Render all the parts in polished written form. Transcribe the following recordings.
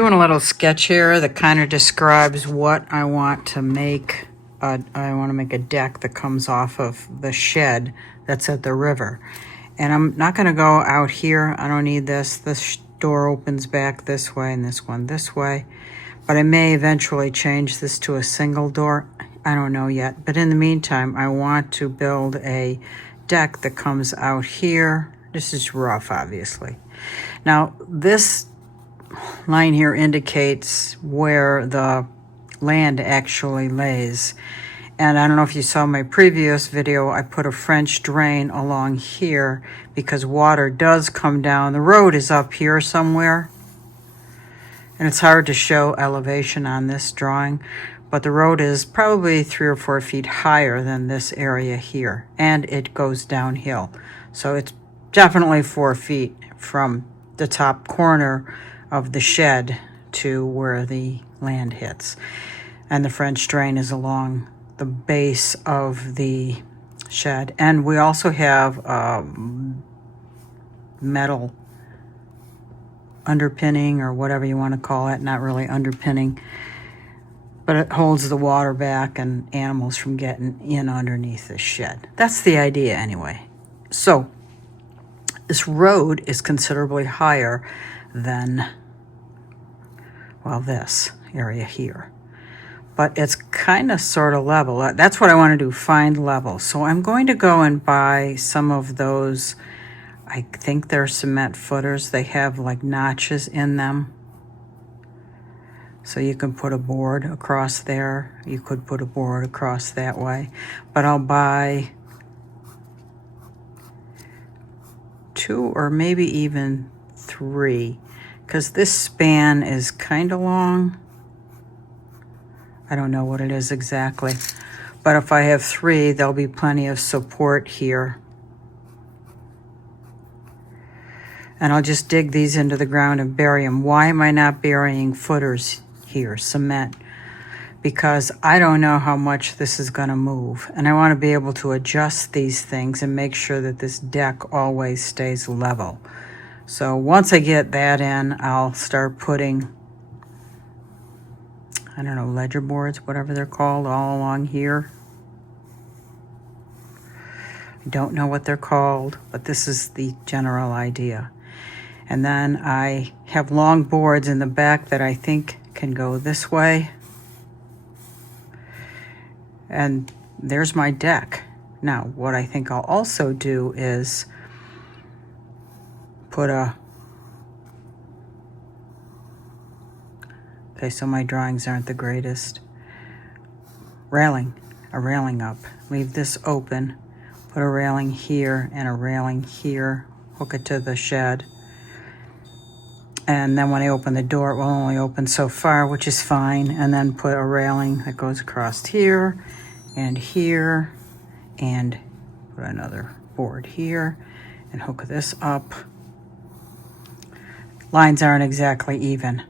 Doing a little sketch here that kind of describes what I want to make. I want to make a deck that comes off of the shed that's at the river. And I'm not going to go out here. I don't need this. This door opens back this way and this one this way. But I may eventually change this to a single door. I don't know yet. But in the meantime, I want to build a deck that comes out here. This is rough, obviously. Now, this line here indicates where the land actually lays. And I don't know if you saw my previous video, I put a French drain along here because water does come down. The road is up here somewhere. And it's hard to show elevation on this drawing, but the road is probably 3 or 4 feet higher than this area here, and it goes downhill. So it's definitely 4 feet from the top corner of the shed to where the land hits. And the French drain is along the base of the shed. And we also have metal underpinning, or whatever you want to call it, not really underpinning, but it holds the water back and animals from getting in underneath the shed. That's the idea anyway. So this road is considerably higher than, well, this area here, but it's kind of sort of level. That's what I want to do, find level. So I'm going to go and buy some of those, I think they're cement footers. They have like notches in them. So you can put a board across there. You could put a board across that way. But I'll buy 2 or maybe even 3, because this span is kind of long. I don't know what it is exactly. But if I have 3, there'll be plenty of support here. And I'll just dig these into the ground and bury them. Why am I not burying footers here, cement? Because I don't know how much this is going to move. And I want to be able to adjust these things and make sure that this deck always stays level. So once I get that in, I'll start putting, I don't know, ledger boards, whatever they're called, all along here. I don't know what they're called, but this is the general idea. And then I have long boards in the back that I think can go this way. And there's my deck. Now, what I think I'll also do is put a, okay, so my drawings aren't the greatest. A railing up. Leave this open. Put a railing here and a railing here. Hook it to the shed. And then when I open the door, it will only open so far, which is fine. And then put a railing that goes across here, and put another board here, and hook this up. Lines aren't exactly even.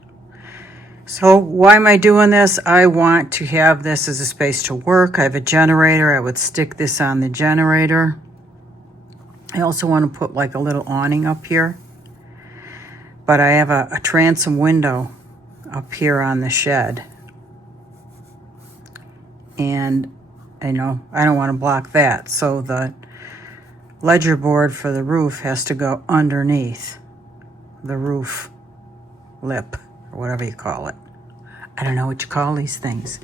So why am I doing this? I want to have this as a space to work. I have a generator. I would stick this on the generator. I also want to put like a little awning up here. But I have a transom window up here on the shed. And I don't want to block that. So the ledger board for the roof has to go underneath the roof lip, or whatever you call it. I don't know what you call these things.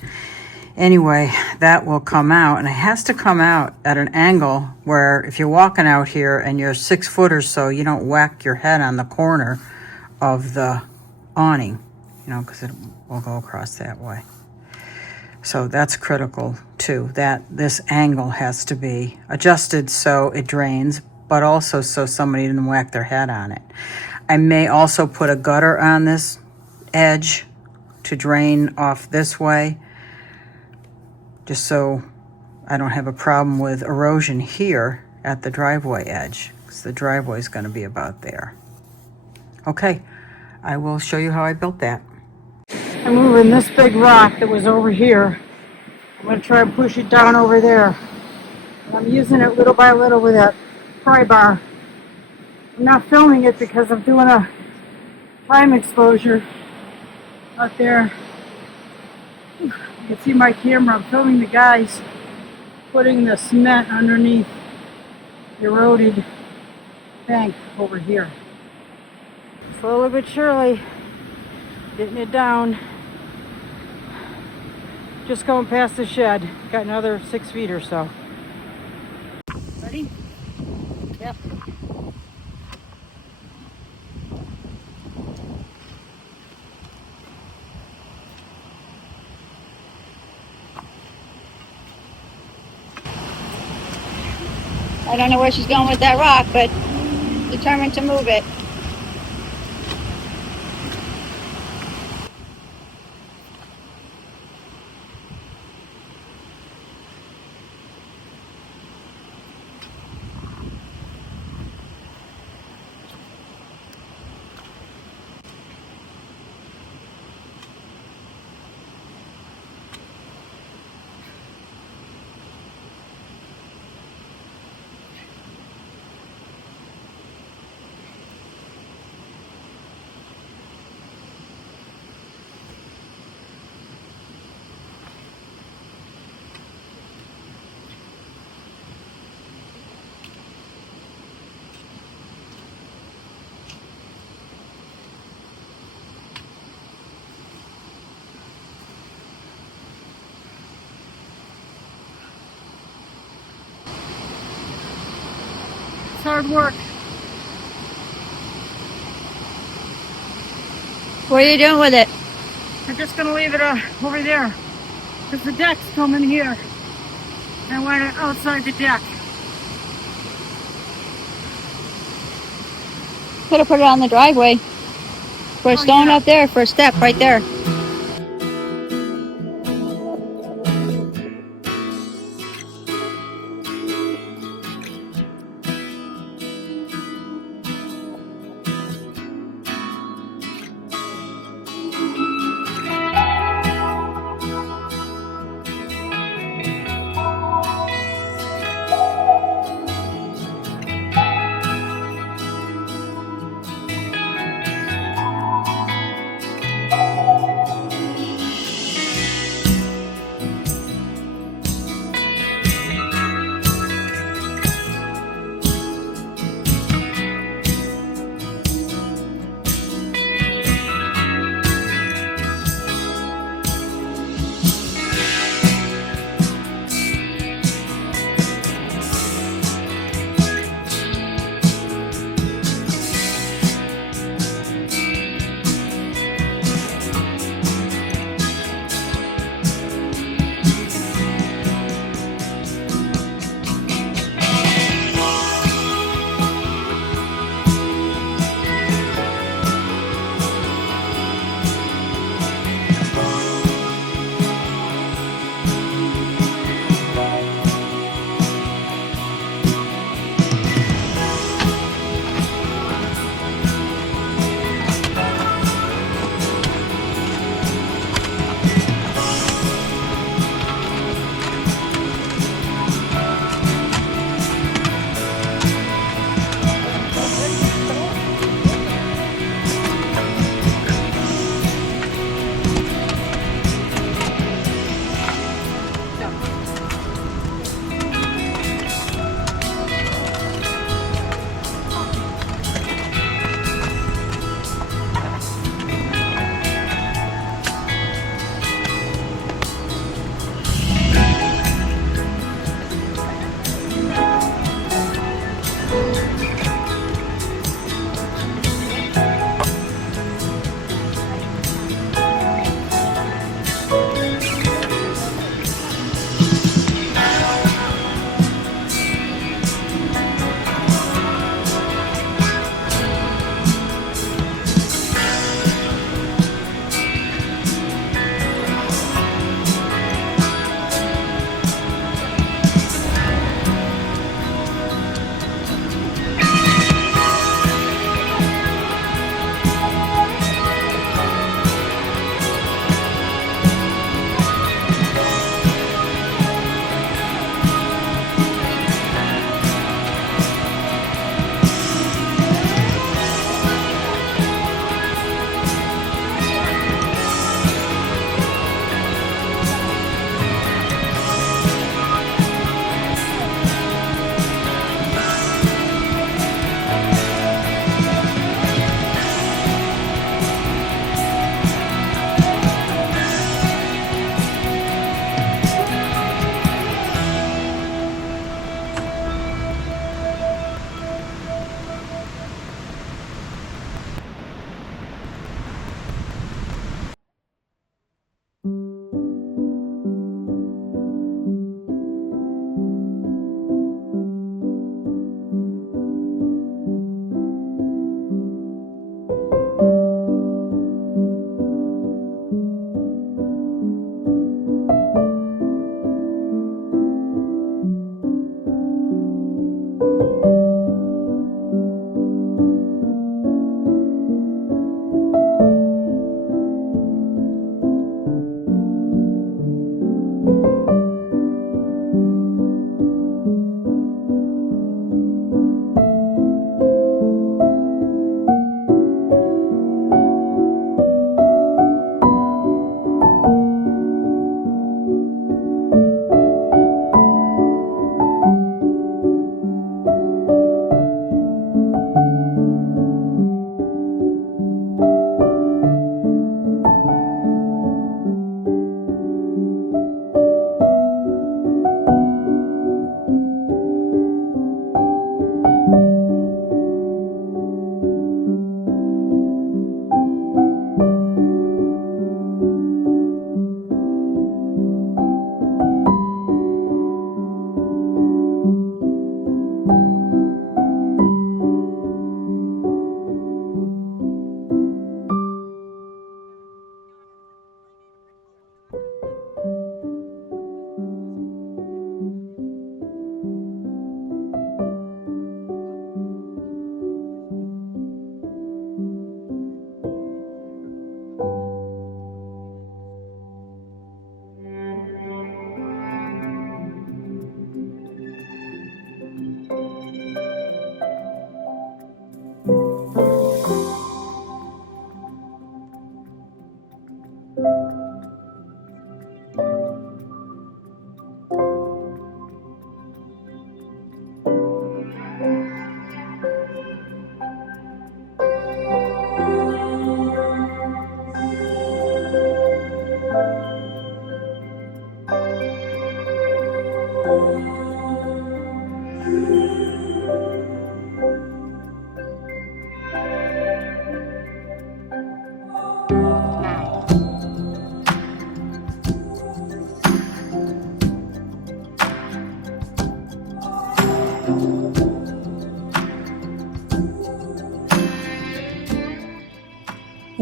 Anyway, that will come out, and it has to come out at an angle where if you're walking out here and you're 6 foot or so, you don't whack your head on the corner of the awning, because it will go across that way. So that's critical too, that this angle has to be adjusted so it drains, but also so somebody didn't whack their head on it. I may also put a gutter on this edge to drain off this way, just so I don't have a problem with erosion here at the driveway edge, because the driveway is going to be about there. Okay, I will show you how I built that. I'm moving this big rock that was over here. I'm going to try and push it down over there. And I'm using it little by little with that pry bar. I'm not filming it because I'm doing a time exposure. out there. You can see my camera. I'm filming the guys putting the cement underneath the eroded bank over here. Slowly but surely, getting it down. Just going past the shed. Got another 6 feet or so. Ready? Yep. I don't know where she's going with that rock, but determined to move it. It's hard work. What are you doing with it? I'm just gonna leave it over there because the deck's coming here. I want it outside the deck. Could have put it on the driveway. For a stone up there, for a step right there.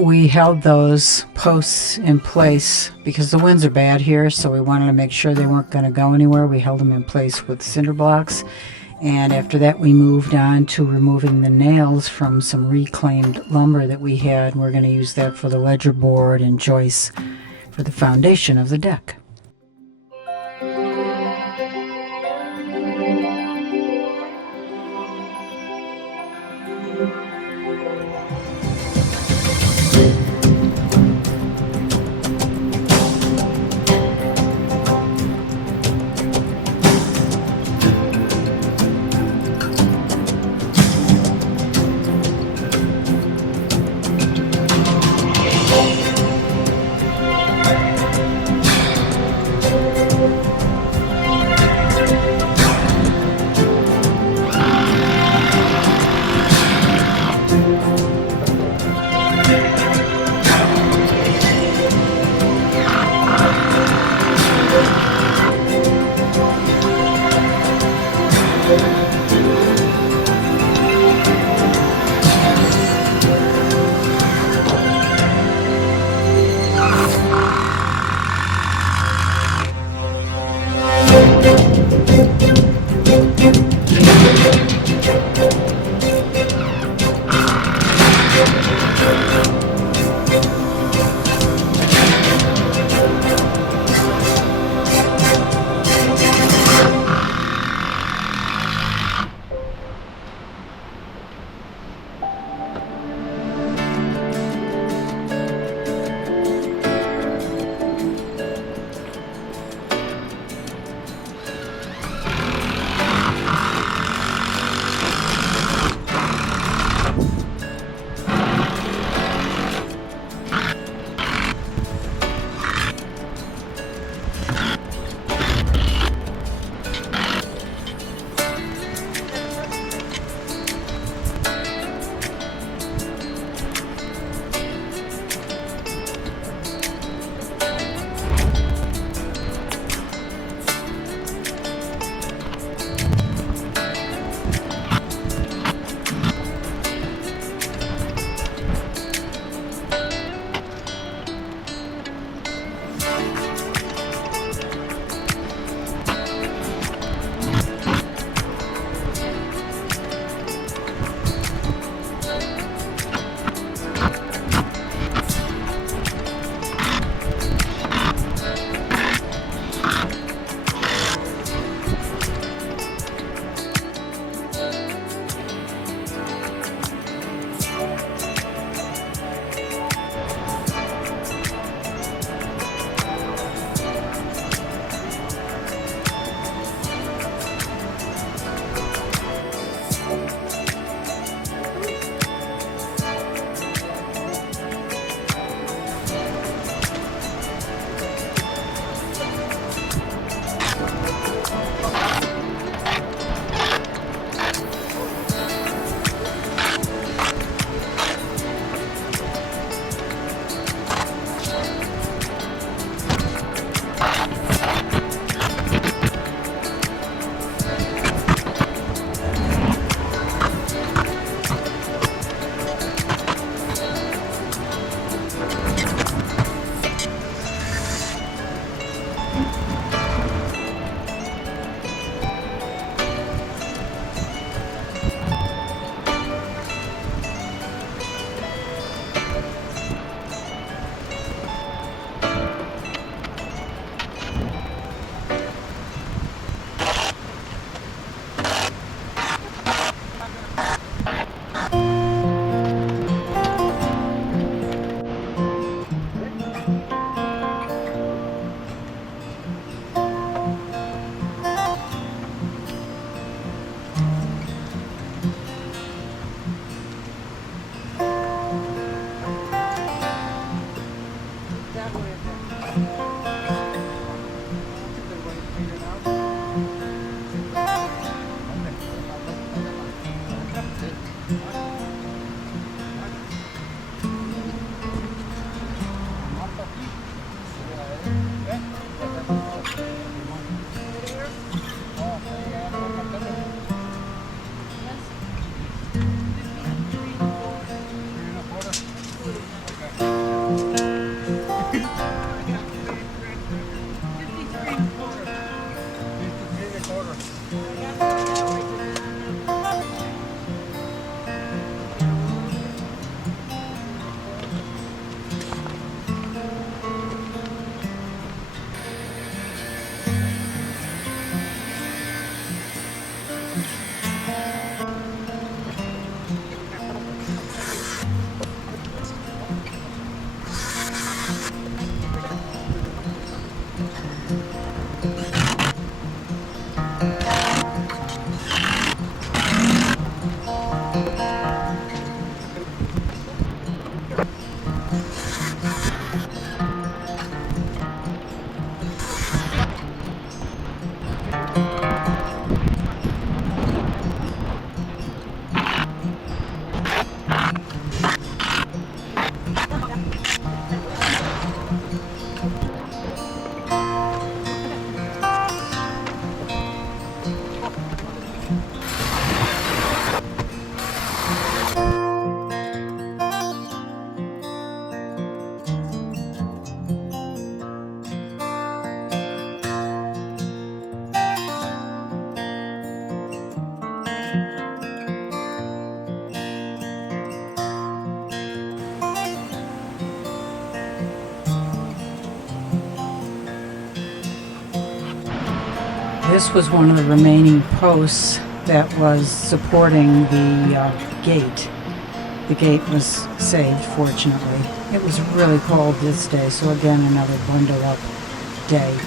we held those posts in place because the winds are bad here, so we wanted to make sure they weren't going to go anywhere. We held them in place with cinder blocks, and after that we moved on to removing the nails from some reclaimed lumber that we had. We're going to use that for the ledger board and joists for the foundation of the deck. This was one of the remaining posts that was supporting the gate. The gate was saved, fortunately. It was really cold this day, so again, another bundle up day.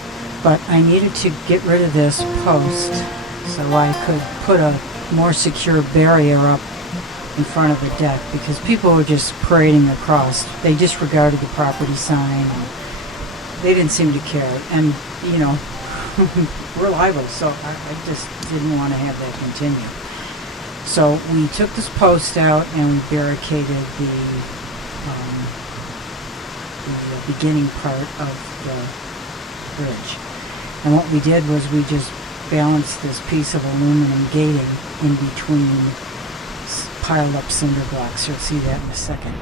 But I needed to get rid of this post so I could put a more secure barrier up in front of the deck, because people were just parading across. They disregarded the property sign. And they didn't seem to care. And, you know, we're liable, so I just didn't want to have that continue. So we took this post out and we barricaded the beginning part of the bridge. And what we did was we just balanced this piece of aluminum gating in between piled up cinder blocks. You'll see that in a second.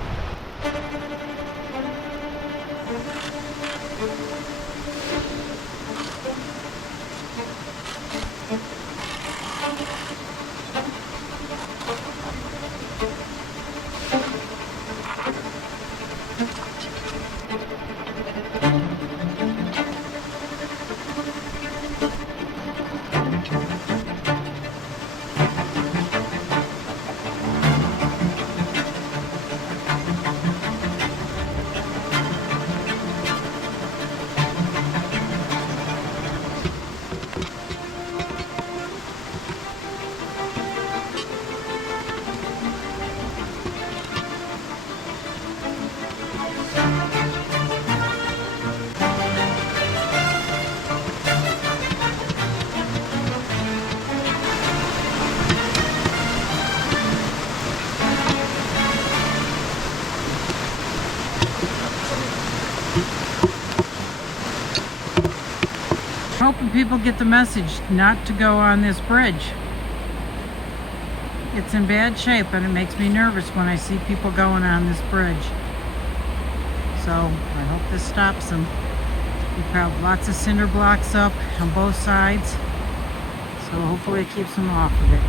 Hoping people get the message not to go on this bridge. It's in bad shape and it makes me nervous when I see people going on this bridge. So I hope this stops them. We have lots of cinder blocks up on both sides, so hopefully it keeps them off of it.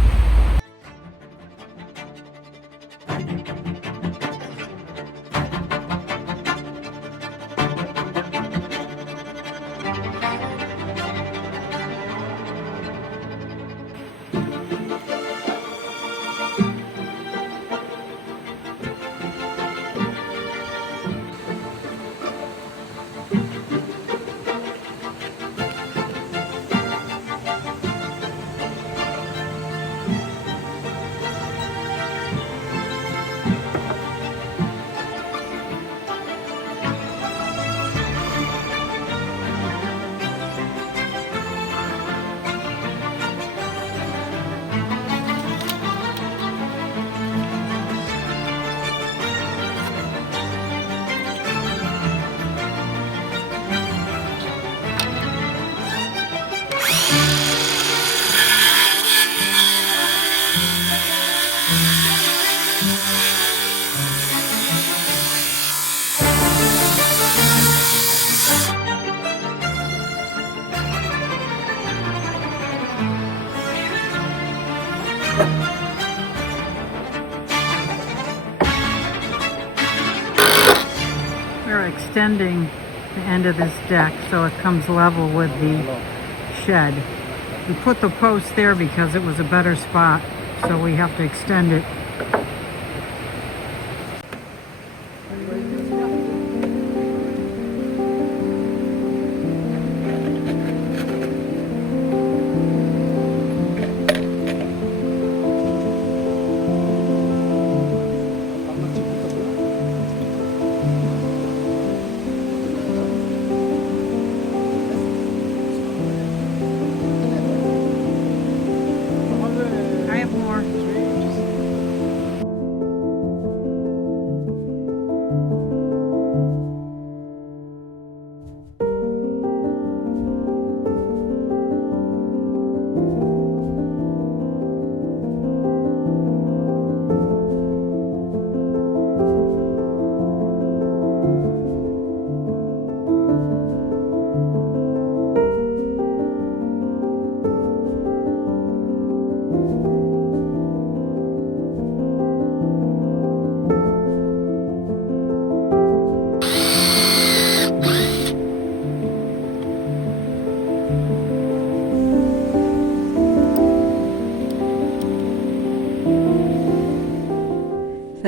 We're extending the end of this deck so it comes level with the shed. We put the post there because it was a better spot, so we have to extend it.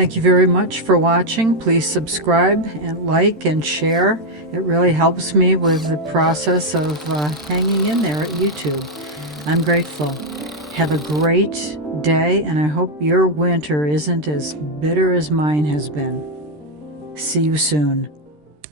Thank you very much for watching. Please subscribe and like and share. It really helps me with the process of hanging in there at YouTube. I'm grateful. Have a great day, and I hope your winter isn't as bitter as mine has been. See you soon.